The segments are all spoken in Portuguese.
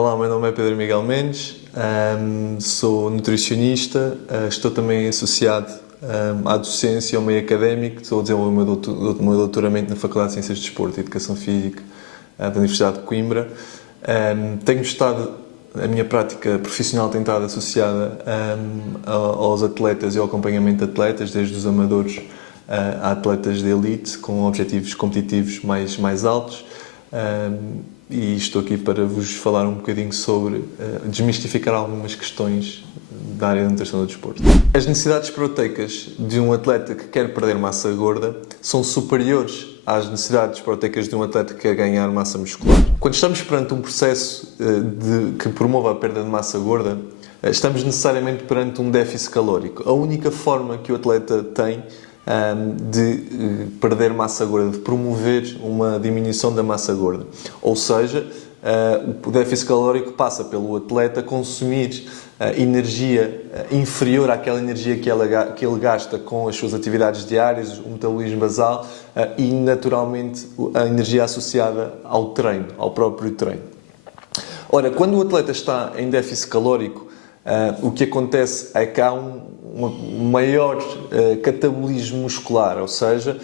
Olá, meu nome é Pedro Miguel Mendes, sou nutricionista, estou também associado à docência, ao meio académico, estou a desenvolver o meu doutoramento na Faculdade de Ciências de Desporto e Educação Física da Universidade de Coimbra. A minha prática profissional tem estado associada aos atletas e ao acompanhamento de atletas, desde os amadores a atletas de elite, com objetivos competitivos mais altos. E estou aqui para vos falar um bocadinho sobre desmistificar algumas questões da área da nutrição do desporto. As necessidades proteicas de um atleta que quer perder massa gorda são superiores às necessidades proteicas de um atleta que quer ganhar massa muscular. Quando estamos perante um processo que promova a perda de massa gorda, estamos necessariamente perante um déficit calórico. A única forma que o atleta tem de perder massa gorda, de promover uma diminuição da massa gorda. Ou seja, o déficit calórico passa pelo atleta consumir energia inferior àquela energia que ele gasta com as suas atividades diárias, o metabolismo basal e, naturalmente, a energia associada ao treino, ao próprio treino. Ora, quando o atleta está em déficit calórico, o que acontece é que há um maior catabolismo muscular, ou seja,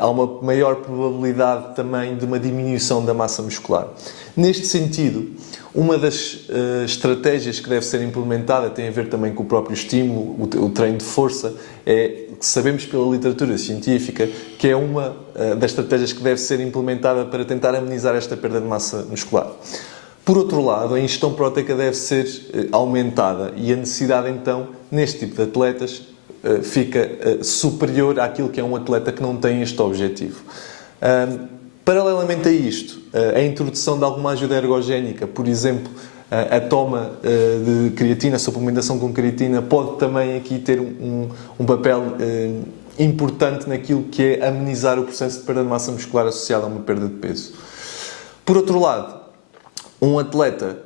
há uma maior probabilidade também de uma diminuição da massa muscular. Neste sentido, uma das estratégias que deve ser implementada tem a ver também com o próprio estímulo, o treino de força, sabemos pela literatura científica que é uma das estratégias que deve ser implementada para tentar amenizar esta perda de massa muscular. Por outro lado, a ingestão proteica deve ser aumentada e a necessidade, então, neste tipo de atletas, fica superior àquilo que é um atleta que não tem este objetivo. Paralelamente a isto, a introdução de alguma ajuda ergogénica, por exemplo, a toma de creatina, a suplementação com creatina, pode também aqui ter um papel importante naquilo que é amenizar o processo de perda de massa muscular associado a uma perda de peso. Por outro lado, um atleta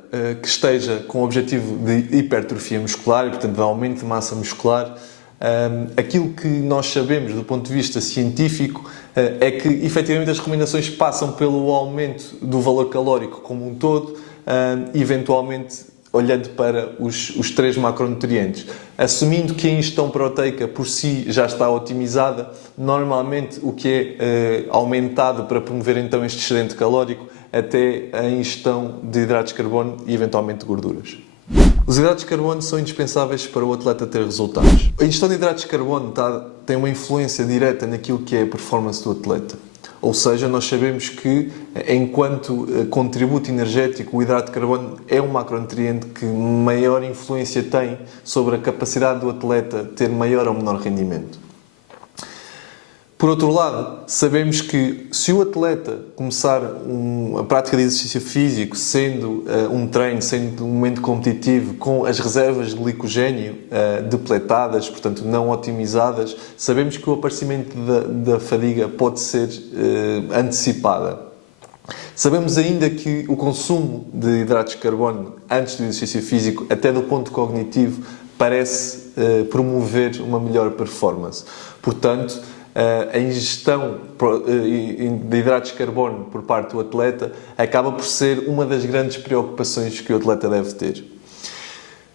que esteja com o objetivo de hipertrofia muscular e, portanto, de aumento de massa muscular, aquilo que nós sabemos do ponto de vista científico é que, efetivamente, as recomendações passam pelo aumento do valor calórico como um todo, eventualmente olhando para os 3 macronutrientes. Assumindo que a ingestão proteica por si já está otimizada, normalmente o que é aumentado para promover então este excedente calórico até a ingestão de hidratos de carbono e eventualmente de gorduras. Os hidratos de carbono são indispensáveis para o atleta ter resultados. A ingestão de hidratos de carbono tem uma influência direta naquilo que é a performance do atleta. Ou seja, nós sabemos que, enquanto contributo energético, o hidrato de carbono é um macronutriente que maior influência tem sobre a capacidade do atleta ter maior ou menor rendimento. Por outro lado, sabemos que se o atleta começar a prática de exercício físico, sendo um treino, sendo um momento competitivo, com as reservas de glicogénio depletadas, portanto não otimizadas, sabemos que o aparecimento da fadiga pode ser antecipada. Sabemos ainda que o consumo de hidratos de carbono antes do exercício físico, até do ponto cognitivo, parece promover uma melhor performance. Portanto, a ingestão de hidratos de carbono por parte do atleta acaba por ser uma das grandes preocupações que o atleta deve ter.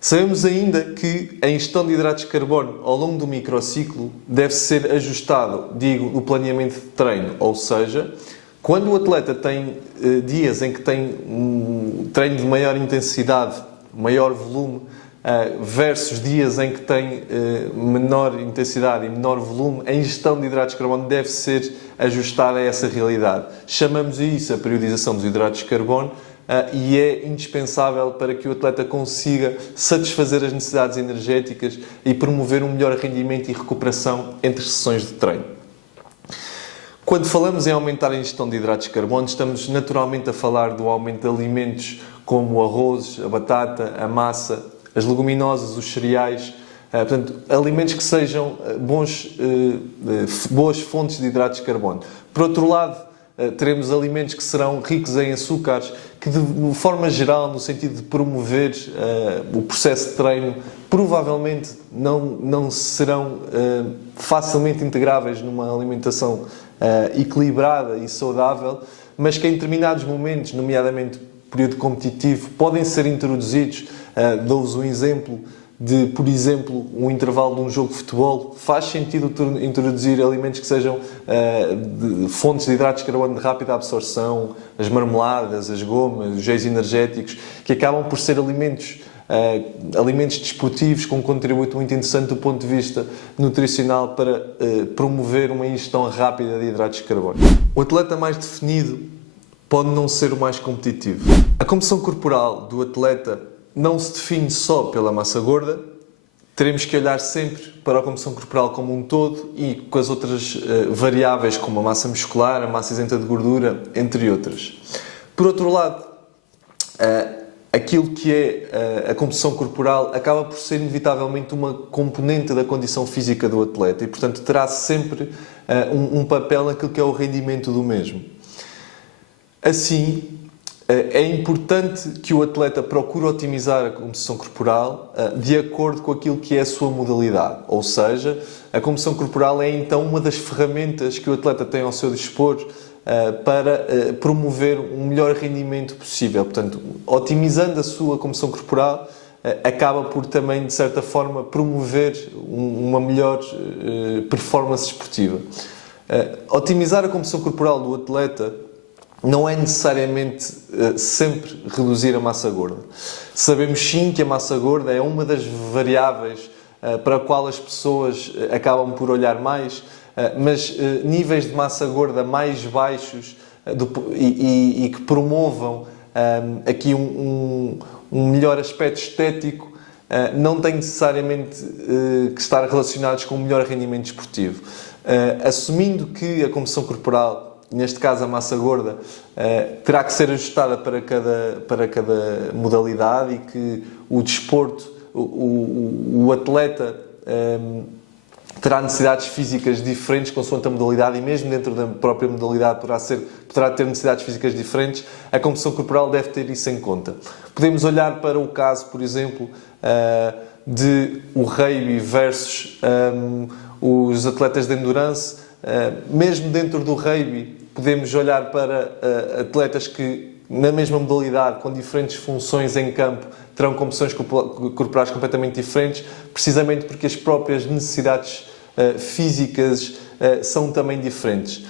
Sabemos ainda que a ingestão de hidratos de carbono ao longo do microciclo deve ser ajustado, no planeamento de treino, ou seja, quando o atleta tem dias em que tem um treino de maior intensidade, maior volume, versus dias em que tem menor intensidade e menor volume, a ingestão de hidratos de carbono deve ser ajustada a essa realidade. Chamamos isso a periodização dos hidratos de carbono e é indispensável para que o atleta consiga satisfazer as necessidades energéticas e promover um melhor rendimento e recuperação entre sessões de treino. Quando falamos em aumentar a ingestão de hidratos de carbono, estamos naturalmente a falar do aumento de alimentos como o arroz, a batata, a massa, as leguminosas, os cereais, portanto, alimentos que sejam boas fontes de hidratos de carbono. Por outro lado, teremos alimentos que serão ricos em açúcares, que de forma geral, no sentido de promover o processo de treino, provavelmente não serão facilmente integráveis numa alimentação equilibrada e saudável, mas que em determinados momentos, nomeadamente período competitivo, podem ser introduzidos. Dou-vos um exemplo de, por exemplo, um intervalo de um jogo de futebol. Faz sentido introduzir alimentos que sejam fontes de hidratos de carbono de rápida absorção, as marmeladas, as gomas, os géis energéticos, que acabam por ser alimentos desportivos com um contributo muito interessante do ponto de vista nutricional para promover uma ingestão rápida de hidratos de carbono. O atleta mais definido pode não ser o mais competitivo. A composição corporal do atleta não se define só pela massa gorda. Teremos que olhar sempre para a composição corporal como um todo e com as outras variáveis como a massa muscular, a massa isenta de gordura, entre outras. Por outro lado, aquilo que é a composição corporal acaba por ser inevitavelmente uma componente da condição física do atleta e, portanto, terá sempre um papel naquilo que é o rendimento do mesmo. Assim, é importante que o atleta procure otimizar a composição corporal de acordo com aquilo que é a sua modalidade. Ou seja, a composição corporal é então uma das ferramentas que o atleta tem ao seu dispor para promover um melhor rendimento possível. Portanto, otimizando a sua composição corporal, acaba por também, de certa forma, promover uma melhor performance esportiva. Otimizar a composição corporal do atleta não é necessariamente sempre reduzir a massa gorda. Sabemos sim que a massa gorda é uma das variáveis para a qual as pessoas acabam por olhar mais, mas níveis de massa gorda mais baixos e que promovam aqui um melhor aspecto estético não têm necessariamente que estar relacionados com um melhor rendimento desportivo. Assumindo que a composição corporal, neste caso a massa gorda, terá que ser ajustada para cada modalidade e que o desporto, o atleta terá necessidades físicas diferentes consoante a modalidade e mesmo dentro da própria modalidade poderá ter necessidades físicas diferentes, a composição corporal deve ter isso em conta. Podemos olhar para o caso, por exemplo, de o rugby versus os atletas de endurance. Mesmo dentro do rugby, podemos olhar para atletas que, na mesma modalidade, com diferentes funções em campo, terão composições corporais completamente diferentes, precisamente porque as próprias necessidades físicas são também diferentes.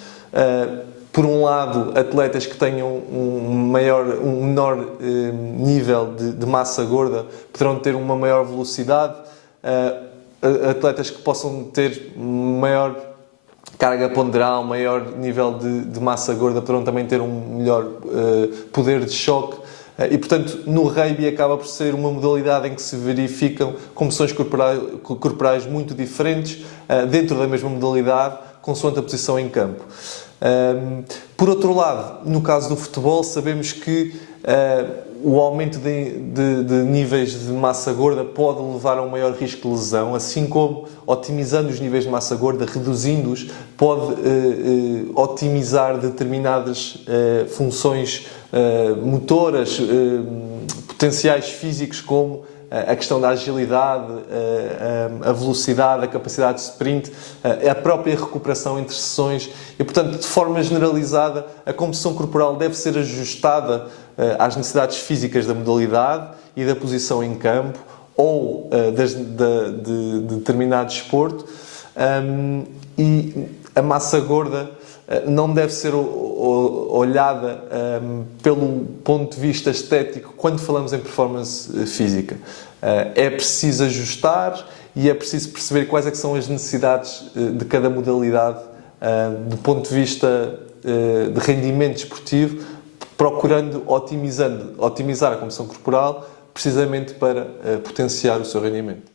Por um lado, atletas que tenham um menor nível de massa gorda poderão ter uma maior velocidade, atletas que possam ter maior carga ponderal, maior nível de massa gorda poderão também ter um melhor poder de choque. E, portanto, no rugby acaba por ser uma modalidade em que se verificam composições corporais muito diferentes dentro da mesma modalidade, consoante a posição em campo. Por outro lado, no caso do futebol, sabemos que o aumento de níveis de massa gorda pode levar a um maior risco de lesão, assim como otimizando os níveis de massa gorda, reduzindo-os, pode otimizar determinadas funções motoras, potenciais físicos, como a questão da agilidade, a velocidade, a capacidade de sprint, a própria recuperação entre sessões e, portanto, de forma generalizada, a composição corporal deve ser ajustada às necessidades físicas da modalidade e da posição em campo ou de determinado desporto, e a massa gorda não deve ser olhada pelo ponto de vista estético quando falamos em performance física. É preciso ajustar e é preciso perceber quais é que são as necessidades de cada modalidade do ponto de vista de rendimento desportivo, procurando otimizar a composição corporal precisamente para potenciar o seu rendimento.